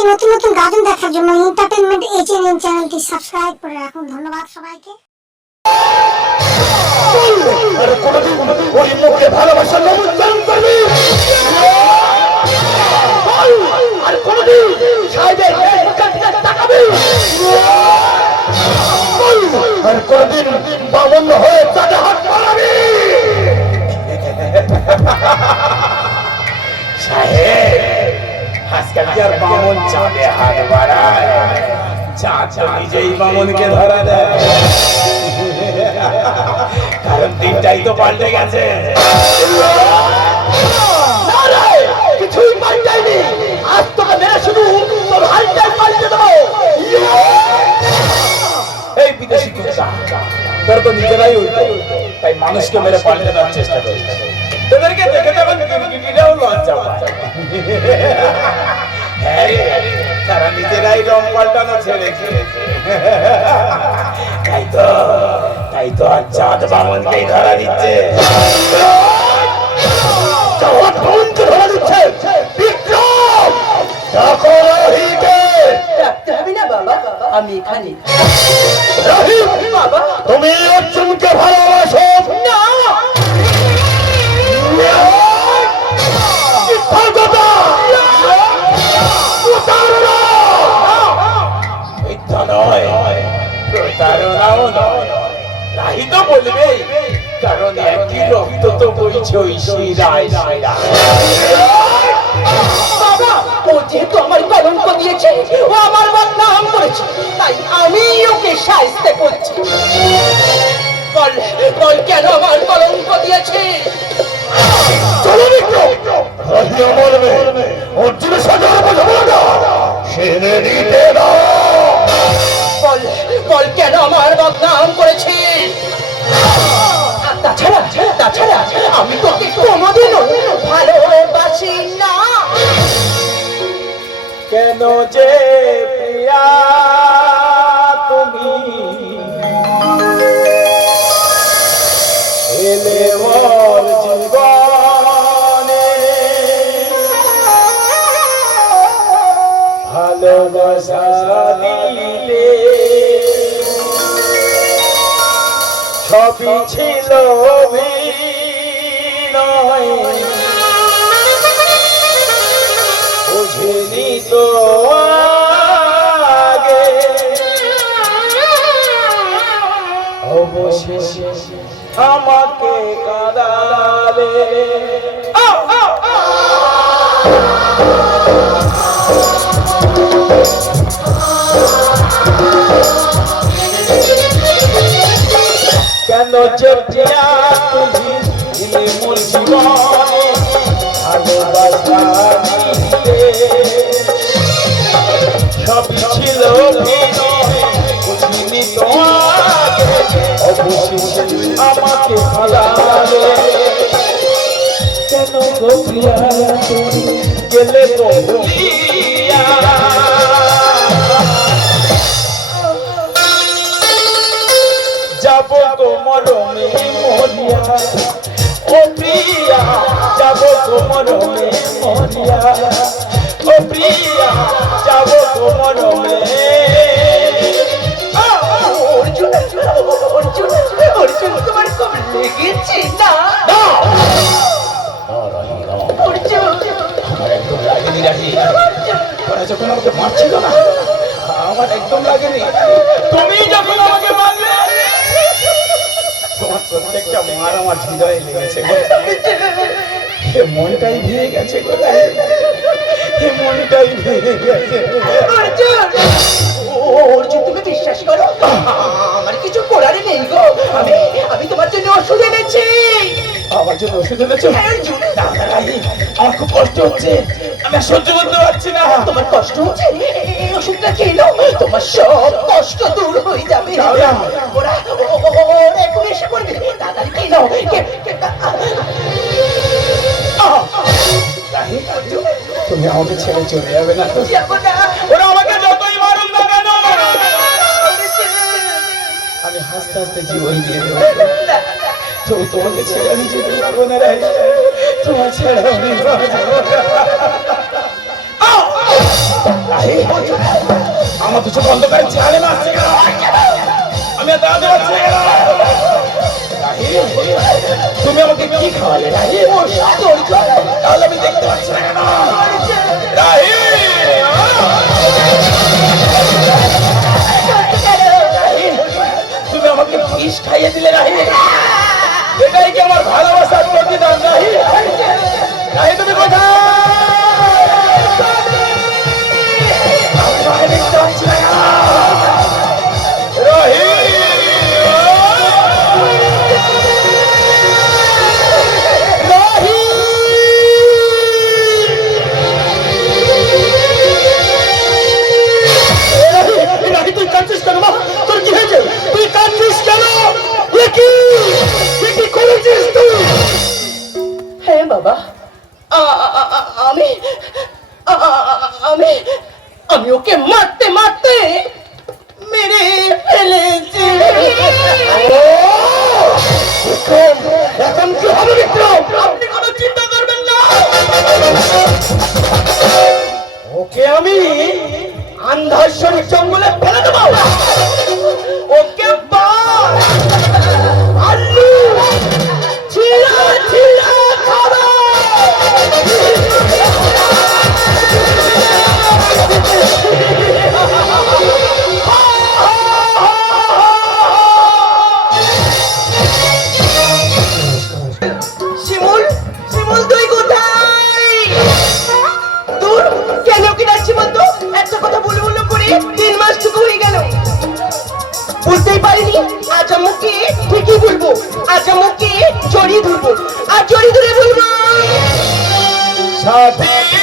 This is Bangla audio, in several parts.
এই নতুন নতুন গাজন দেখার জন্য এন্টারটেইনমেন্ট এইচএনএন চ্যানেলটি সাবস্ক্রাইব করে রাখুন। ধন্যবাদ সবাইকে। আর কোনদিন ওই মুখে ভালোবাসা নমস্কার করবি, আর কোনদিন সাইডের মুখে তাকাবি, আর কোনদিন বামন হয়ে চাটা হাত মারাবি। সাহেব, আজকাল কি আর বামন চাঁদে হাত বাড়ায়? চাঁদ নিজেই বামনকে ধরা দেয়, কারণ দিনটাই তো পাল্টে গেছে। কিছুই পাল্টায়নি, আজ তোকে মেরে শুধু তোর হালটাই পাল্টে দেবো। এই বিদেশি কুত্তা, তোর তো নিজেরাই উল্টো, তাই মানুষকে মেরে পাল্টে দেওয়ার চেষ্টা করিস। তোদেরকে দেখে তখন গিরগিটিটাও লজ্জা পায়। হ্যাঁ রে, তারা নিজেরাই রং পাল্টানো ছেড়েছে। তাই তো আর চাঁদ বামনকেই ধরা দিচ্ছে। ধরা দিচ্ছে বিক্রম, ডাকতে হবে না বাবা, আমি এখানে। বাবা, তুমি অর্জুনকে ভালোবাসো না? প্রতারণাও নয়, তাই তো বলবে, কারণ একই রক্ত তো বইছে ওই শিরায়। বাবা, ও যেহেতু আমার কলঙ্ক দিয়েছে, ও আমার বদনাম করেছে, তাই আমি ওকে শায়েস্ত করছি। বল বল, কেন আমার কলঙ্ক দিয়েছে? চলো বিক্রম, বলবে অর্জুনের সাথে কথা বলো না, সেনে দিতে দাও। বল বল, কেন আমার বদনাম করেছে? তাছাড়া আমি তোকে কোনোদিনও ভালোবাসি না। কেন যে প্রিয়া তুমি এলে মোর জীবনে, ভালোবাসা দিলে সবই ছিল অভিনয়, বুঝিনি তো আগে, অবশেষে আমাকে কাঁদালে। কেন যে প্রিয়া তুমি দিলে মোর জীবনে, ভালোবাসা দিলে সবই ছিল অভিনয়, বুঝিনি তোমাকে, অবশেষে আমাকে হারালে। কেন গো প্রিয়া তুমি গেলে তো ভুলিয়া, যাব তোমার মরিয়া, ও প্রিয়া, যাব তোমার মরিয়া, ও প্রিয়া, যাব তোমার। অর্জুন, অর্জুন, অর্জুন, তোমার খুব লেগেছে না? অর্জুন, আমার একদম লাগেনি রাহি, ওরা যখন আমাকে মারছিল না, আমার একদম লাগেনি। তুমি যখন আমাকে মারলে, তোমার প্রত্যেকটা মার আমার হৃদয়ে লেগেছে, মনটাই ভেঙে গেছে, মনটাই ভেঙে গেছে। অর্জুন, অর্জুন, তুমি বিশ্বাস করো, আমার কিছু করার নেই গো। আমি তোমার জন্য ওষুধ এনেছি। আমার জন্য ওষুধ এনেছো? আমার খুব কষ্ট হচ্ছে, আমি আর সহ্য করতে পারছি না। তোমার কষ্ট হচ্ছে, এই ওষুধটা খেয়ে নাও, তোমার সব কষ্ট দূর হয়ে যাবে। ওরা এখন এসে পড়বে, তাড়াতাড়ি খেয়ে নাও। তুমি আমাকে ছেড়ে চলে যাবে না তো? যাবো না। ওরা আমাকে যতই মারুক না কেন, আমি হাসতে হাসতে জীবন দিয়ে দেবো। তো তোমাকে ছেড়ে আমি যেতে পারবো না রে, তোমার ছাড়া আমি বাঁচবো না। রাহি আমার কিছু বন্ধ করে ছেড়ে মারছে কেন? আমি আর দাঁড়াতে পারছি না কেন? রাহি, তুমি আমাকে কি খাওয়ালে রাহি? তাহলে আমি দেখতে পাচ্ছি না কেন? রাহি, তুমি আমাকে বিষ খাইয়ে দিলে রাহি। এটাই কি আমার ভালোবাসার প্রতিদান রাহি? রাহি তুমি কোথায়? আমি তোমাকে দেখতে পাচ্ছি না কেন? রাহি, তুই কাঁদছিস কেন মা? তোর কি হয়েছে? তুই কাঁদছিস কেন? কি করেছিস তুই? হ্যাঁ বাবা, আমি আমি আমি ওকে মারতে মারতে মেরে ফেলেছি। এখন কি হবে বিক্রম? আপনি কোনো চিন্তা করবেন না। ওকে আমি আন্ধারশ্বরী জঙ্গলে ফেলে দেবো। ওকে বাস আল্লু ছিড়া ছিড়া খাবো। শিমুল, শিমুল তুই কোথায়? দূর কেন কি ডাকছি বলতো? একটা কথা বলে বলে করে 3 মাস টুকু হয়ে গেল, বুঝতেই পারিনি। আজ আমাকে ঠিকই বলবো, আজ আমাকে জড়িয়ে ধরবো, আর জড়িয়ে ধরে বলবো সাথী রে,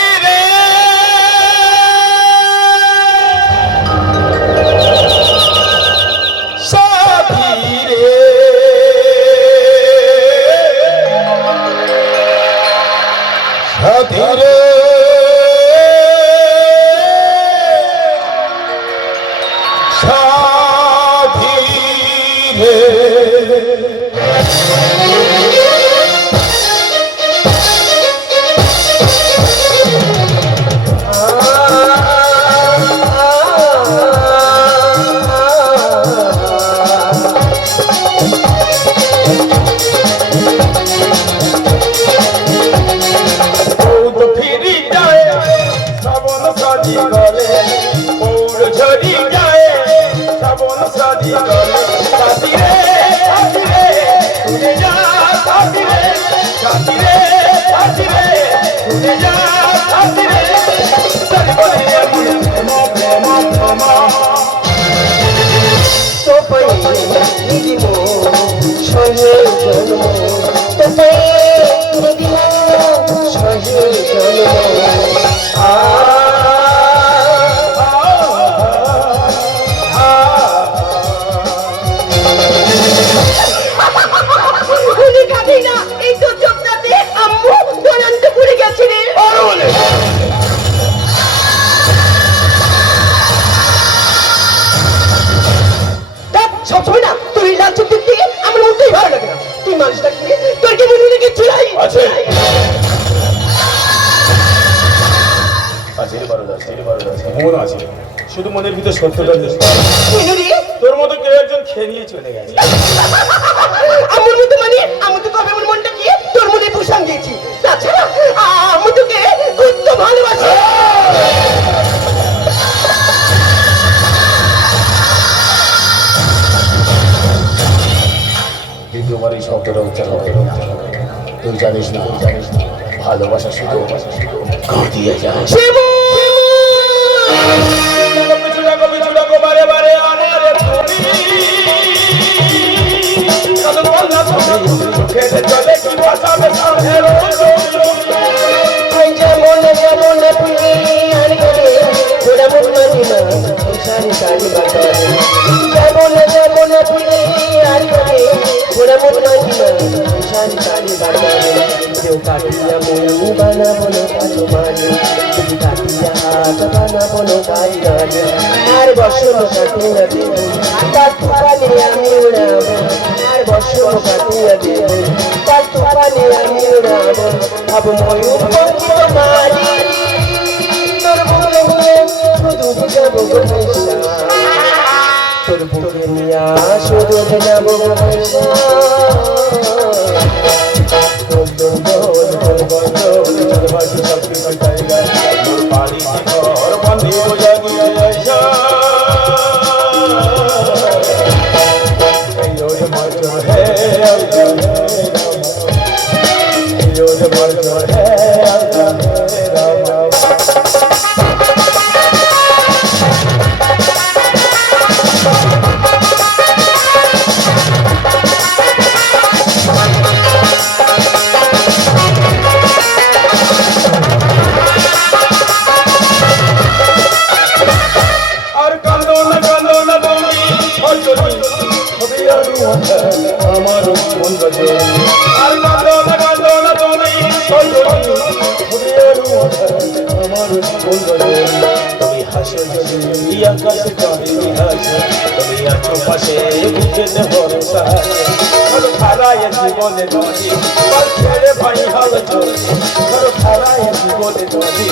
সাথী রে, সাথী রে, সাথী রে। সবসময় না তোর এই লাল চোখ দেখতে আমার মনটাই ভালো লাগে না। তুই মানুষটা কি তোর কি মনে লেগে চুলাই আছে আছে মন আছে, শুধু মনের ভিতর সত্যটা নেই। তোর মতো কেউ একজন খেয়ে নিয়ে চলে গেছে। আমার মতো মানে আমার তো কবে আমার মনটা কি তোর মনে পোষণ দিয়েছি। তাছাড়া আমি তোকে কত ভালোবাসি। কিন্তু আমার এই শব্দটা উচ্চারণ হবে না। তুই জানিস না ভালোবাসা শুধু কাঁদিয়ে যায়। আর বছর কাটিয়ে দেব তার তুফানে আমি উড়াবো। আর বছর কাটিয়ে দেব তার তুফানে আমি উড়াবো। ভাবো ময়ূর পঙ্কিত মারি তোর বুকে তোকে যাবো আমার মন বাজে আর কাঁদো না তুমি আমার মন বাজে তুমি হাসো যদি আকাশে চাঁদি হাসো তুমি আছো পাশে বুকেতে ভরসা ধরো খারায় জীবনে নদী ছেড়ে ভাই হাল জড়ি ধরো খারায় জীবনে নদী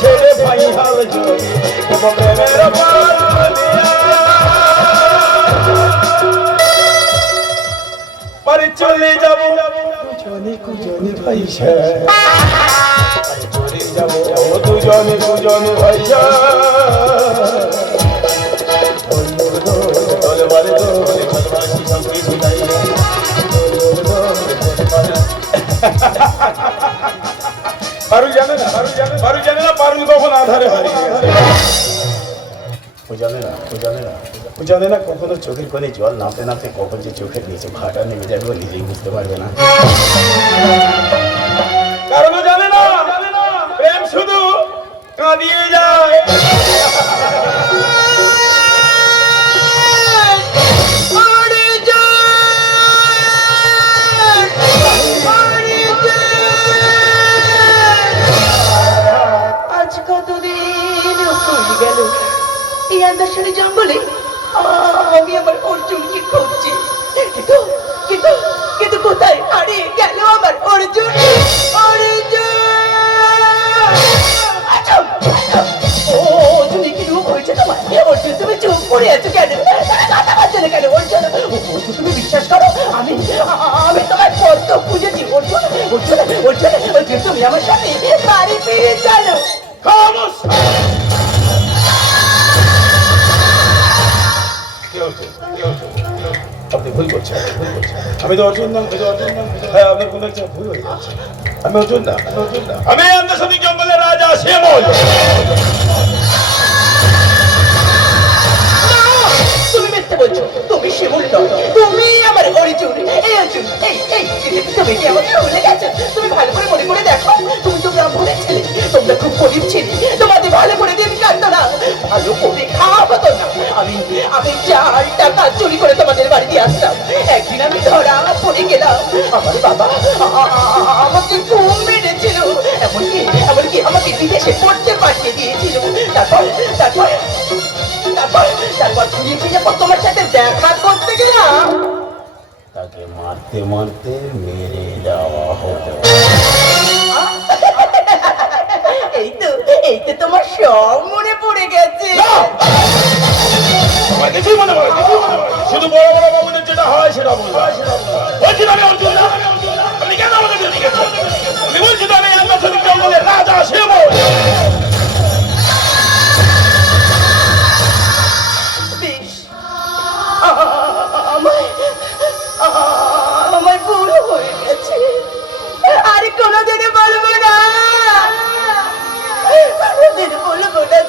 ছেড়ে ভাই হাল জড়ি প্রেমের চলে যাবো দুজনে কুজনে ভাইসা চলে যাবো দুজনে কুজনে ভাইসা পারুল জানে না পারুল কখন আধারে হারিয়ে ও জানে না কখনো চোখের কোণে জল নামতে নামতে কখন যে চোখের নিচে ভাটা নেমে যাবে ও নিজেই বুঝতে পারবে না কারণ ও জানে না প্রেম শুধু কাঁদিয়ে যায় আজ কতদিন হয়ে গেল এই আন্দাসের জঙ্গলে আমি আমার অর্জুনকে খুঁজছি কিন্তু কিন্তু কিন্তু কোথায় হারিয়ে গেল আমার অর্জুন অর্জুন কি রূপ হয়েছে তোমার অর্জুন তুমি চুপ করে আছো কেন কথা বলছো না কেন অর্জুন তুমি বিশ্বাস করো আমি তোমার পদ্ম খুঁজেছি অর্জুন অর্জুন অর্জুন অর্জুন তুমি আমার সাথে বাড়ি ফিরে চলো খামোশ আপনি ভুল করছেন আমি তো অর্জুন না হ্যাঁ আপনার কোনো একটা ভুল হয়ে যাচ্ছে আমি অর্জুন না আমি আন্দাসাদি জঙ্গলের রাজা শ্যামল তুমি মিথ্যে বলছো তুমি শিমুল নও তুমি আমার অর্জুন এই অর্জুন এই তুমি কি আমাকে ভুলে গেছো তুমি ভালো করে মনে করে দেখো তুমি তো ব্রাহ্মণের ছেলে তোমরা খুব গরিব ছেলে তোমাদের ভালো করে দিন কাটতো না ভালো করে খাওয়া হতো না আমি 4 টাকা চুরি করে তোমাদের বাড়ি দিয়ে আসতাম একদিন আমি ধরা পড়ে গেলাম আমার বাবা আমাকে ঘুম মেরেছিল এমনকি আমাকে বিদেশে পড়তে পাঠিয়ে দিয়েছিল তারপর ঘুরিয়ে ফিরে তোমার সাথে দেখা করতে গেলাম তাকে মারতে মারতে মেরে দেওয়া হতো এই তো তোমার সব মনে পড়ে গেছে শুধু বড় বড় বাবুদের যেটা হয় সেটা বলছি আমি অর্জুন না আপনি কেন আমাকে আমি বলছি তো আমি আন্দাসাদি জঙ্গলের রাজা শ্যামল আমার ভুল হয়ে গেছে আর কোনোদিন বলবো না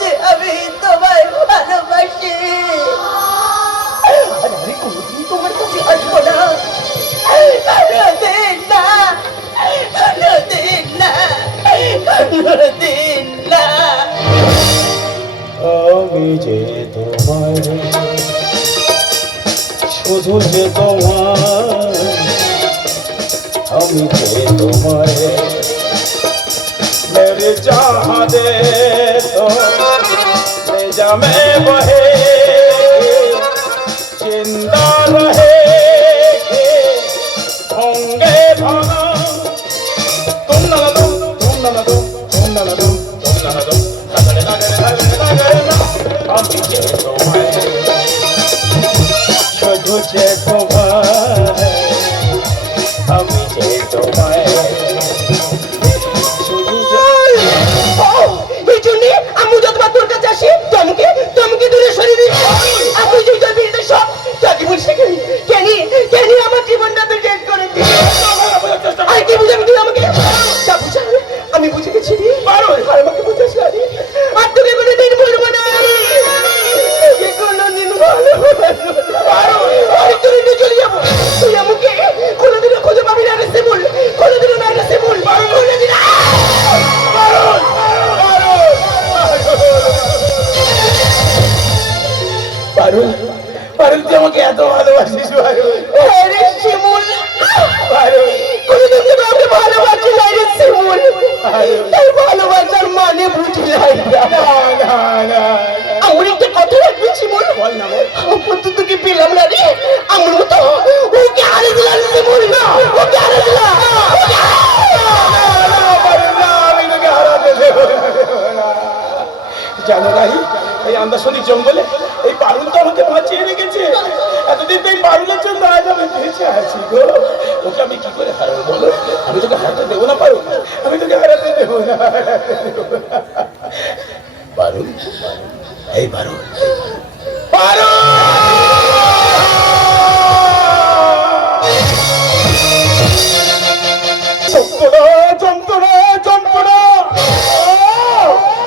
যে আমি তোমায় ভালোবাসি আমি কোনোদিন তোমার কাছে আসবো না কোনোদিন না আমি যে তোমায় শুধু যে তোমায় আমি যে তোমায় मेरे चाहते तो ले जा मैं बहे जिंदा रहे होंगे भाना तुम ना हम शुধু যে ভালোবাসিস বারুণ? আরে শিমুল, বারুণ, কোনোদিন তো কাউকে ভালোবাসি নাই রে শিমুল। এই ভালোবাসার মানে বুঝলাই না। না না না, আমার একটা কথা রাখবি শিমুল। বল না বল। আমার তো তোকে পেলাম না রে। আমার মতো ওকে হারিয়ে দিলাম শিমুল। ওকে হারিয়ে দিলাম। আমি তোকে হারাতে দেব না। জানো রাহি, এই আন্দাসনী জঙ্গলে এই পারুল তো আমাকে বাঁচিয়ে রেখেছে। এতদিন তো এই পারুলের জন্য আজ আমি বেঁচে আছি গো। ওকে আমি কি করে হারাবো বলো? আমি তোকে হারাতে দেবো না পারুল, আমি তোকে হারাতে দেবো না। পারুল, এই পারুল, পারুল! যন্ত্রণা, যন্ত্রণা, যন্ত্রণা!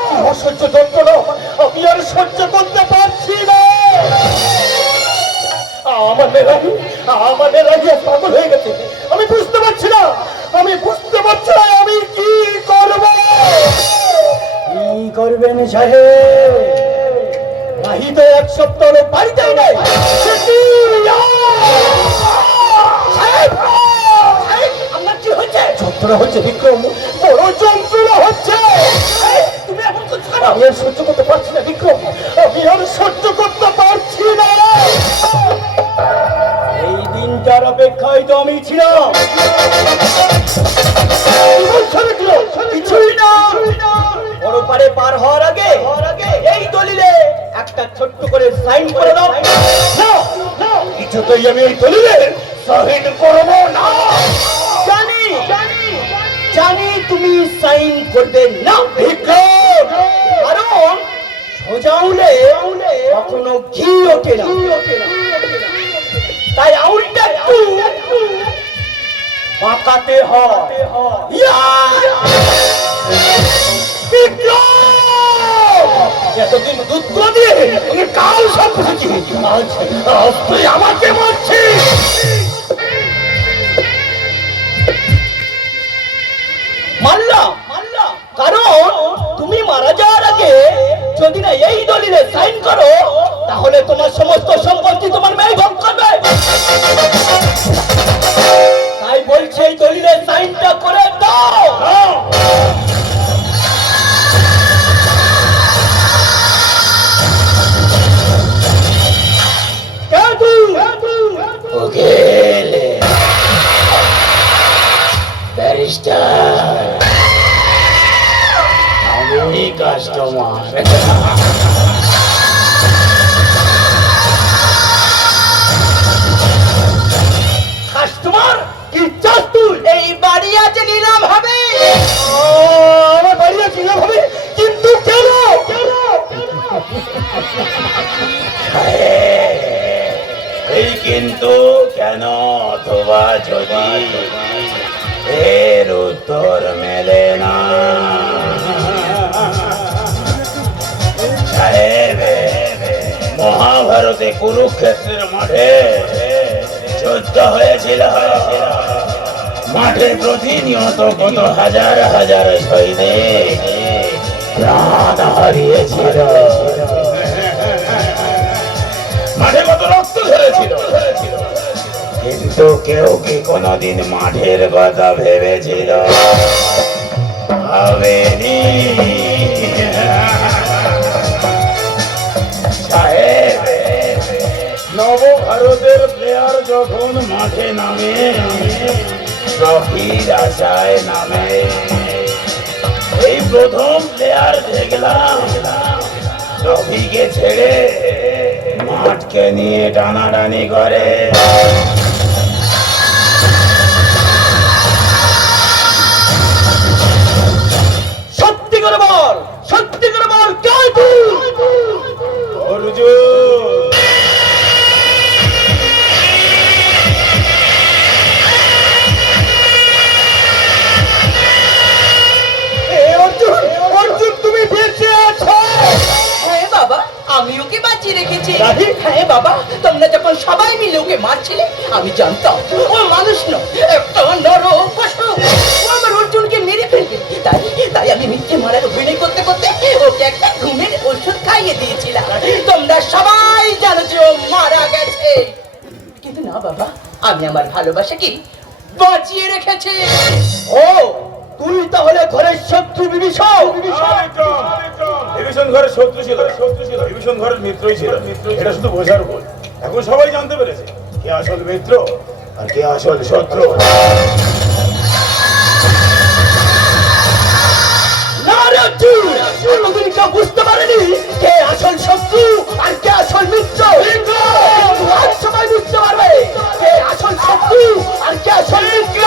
কি অসহ্য যন্ত্রণা! আমি আর সহ্য করতে পারছি না। আমাদের আগে পাগল হয়ে গেছে। আমি বুঝতে পারছি না, আমি বুঝতে পারছি না আমি কি করব। কি করবেন সাহেব? নাহি তো এক সপ্তাহ বাড়িতেই নাই। আমার কি হয়েছে? যন্ত্রণা হচ্ছে বিক্রম, বড় যন্ত্রণা হচ্ছে। তুমি এখন করছো কেন? আমি আর সহ্য করতে পারছি না বিক্রম, আমি আর সহ্য করতে পারছি না। এই দিনটার অপেক্ষায় তো আমি ছিলাম। কিছুই না, বড় পারে পার হওয়ার আগে এই দলিলে একটা ছোট্ট করে সাইন করে দাও। না, কিছুতেই আমি এই দলিলে সাইন করব না। জানি জানি তুমি সাইন করবে না বিক্রম, কারণ সোজা আঙুলে কখনো ঘি ওঠে না। তাই আঙুলটা একটু পাকাতে হয়। এতদিন দুধ দিয়ে আমি কাল সব বুঝেছি, আজ তুই আমাকে মারছিস। মারলাম কারণ তুমি মারা যাওয়ার আগে যদি না এই দলিলে সাইন করো, তাহলে তোমার সমস্ত সম্পত্তি তোমার মেয়ে ভোগ করবে। তাই বলছে এই দলিলে সাইনটা করে দাও। ব্যারিস্টার, আমি কাস্টমার। কাস্টমার কি চাস তুই? এই বাড়ি আছে নিলাম হবে। আমার বাড়ি আছে নিলাম হবে, কিন্তু কেন? এই কিন্তু কেন অথবা যদি এর উত্তর মেলে না। সাহেব, মহাভারতে কুরুক্ষেত্রের মাঠে যুদ্ধ হয়েছিল। মাঠে প্রতিনিয়ত কত হাজার হাজার সৈনিক প্রাণ হারিয়েছিল। মাঠে কত রক্ত ঝরেছিল, কিন্তু কেউ কি কোনদিন মাঠের কথা ভেবেছিল? ভাবেনি। সাহেব, নবভারতের প্লেয়ার যখন মাঠে নামে, ট্রফির আশায় নামে। এই প্রথম প্লেয়ার দেখলাম ট্রফিকে ছেড়ে মাঠকে নিয়ে টানাটানি করে। সত্যি করে বল, সত্যি করে বল, কে তুই? অর্জুন। অর্জুন, তুমি বেঁচে আছো? হ্যাঁ বাবা, আমি ওকে বাঁচিয়ে রেখেছি। রাহি? হ্যাঁ বাবা, তোমরা যখন সবাই মিলে ওকে মারছিলে, আমি জানতাম ও মানুষ নয়, একটা নর পশু। ও আমার অর্জুনকে মেরে ফেলবে। তাই আমি মিথ্যে মারার অভিনয় করতে করতে ওকে একটা ঘুমের ওষুধ খাইয়ে দিয়েছিলাম। তোমরা সবাই জানো যে ও মারা গেছে। বাবা, আমি আমার ভালোবাসাকে বাঁচিয়ে রেখেছি। ও তুই তাহলে ঘরের শত্রু বিভীষণ? বিভীষণ ঘরের শত্রু ছিল, বিভীষণ ঘরের মিত্রই ছিল। এটা শুধু বোঝার ভুল। এখন সবাই জানতে পেরেছে কে আসল মিত্র আর কে আসল শত্রু। না রে অর্জুন, এতদিন কেউ বুঝতে পারেনি কে আসল শত্রু আর কে আসল মিত্র। কিন্তু আজ সবাই বুঝতে পারবে কে আসল শত্রু আর কে আসল মিত্র।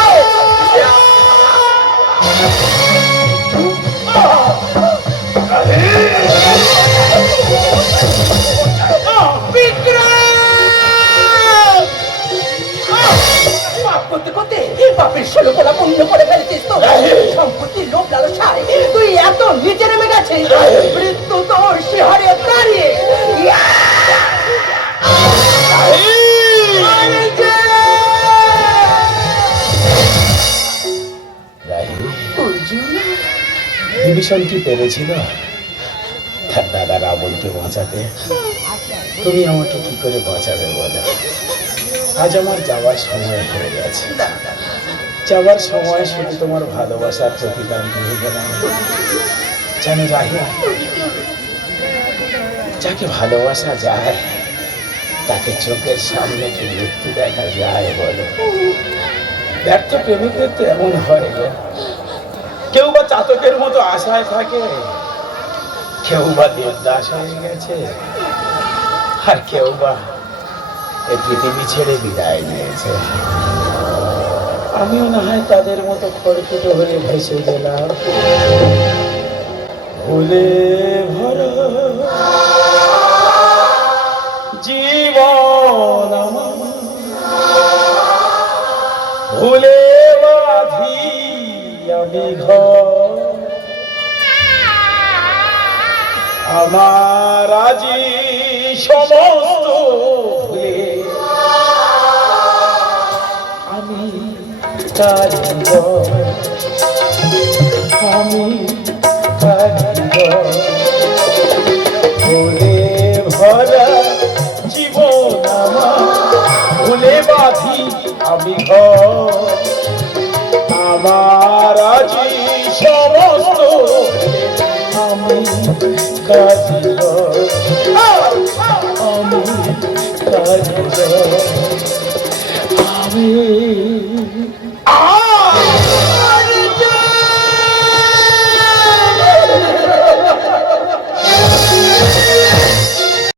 পাপ করতে করতে পাপের ষোলকলা পূর্ণ করে ফেলেছিস তো। সম্পত্তির লোভ লালসায় তুই এত নিচে নেমে গেছিস, মৃত্যু তোর শিহরে দাঁড়িয়ে। বিভীষণ কি পেরেছিল তার দাদা রাবণকে বাঁচাতে? তুমি আমাকে কি করে বাঁচাবে বলো? আজ আমার যাওয়ার সময় হয়ে গেছে। যাওয়ার সময় শুধু তোমার ভালোবাসার প্রতিদান দিয়ে গেলাম। জানো রাহি, যাকে ভালোবাসা যায় তাকে চোখের সামনে কি মৃত্যু দেখা যায় বলো? ব্যর্থ প্রেমিকদের তো এমন হয়, কেউ বা চাতকের মতো আশায় থাকে, কেউ বা দেবদাস হয়ে গেছে, আর কেউ বা এই পৃথিবী ছেড়ে বিদায় নিয়েছে। আমিও না হয় তাদের মতো খড়কুটো হয়ে ভেসে গেলাম। ভুলে ভরা জীবন আমার, ভুলে বাঁধি আমি ঘর, আমার আজি সমস্ত ভুলে আমি কারিগর, আমি কারিগর। ভুলে ভরা জীবন আমার, ভুলে বাঁধি আমি ঘর, আমার আজি সমস্ত আমি কারিগর, আমি কারিগর, আমি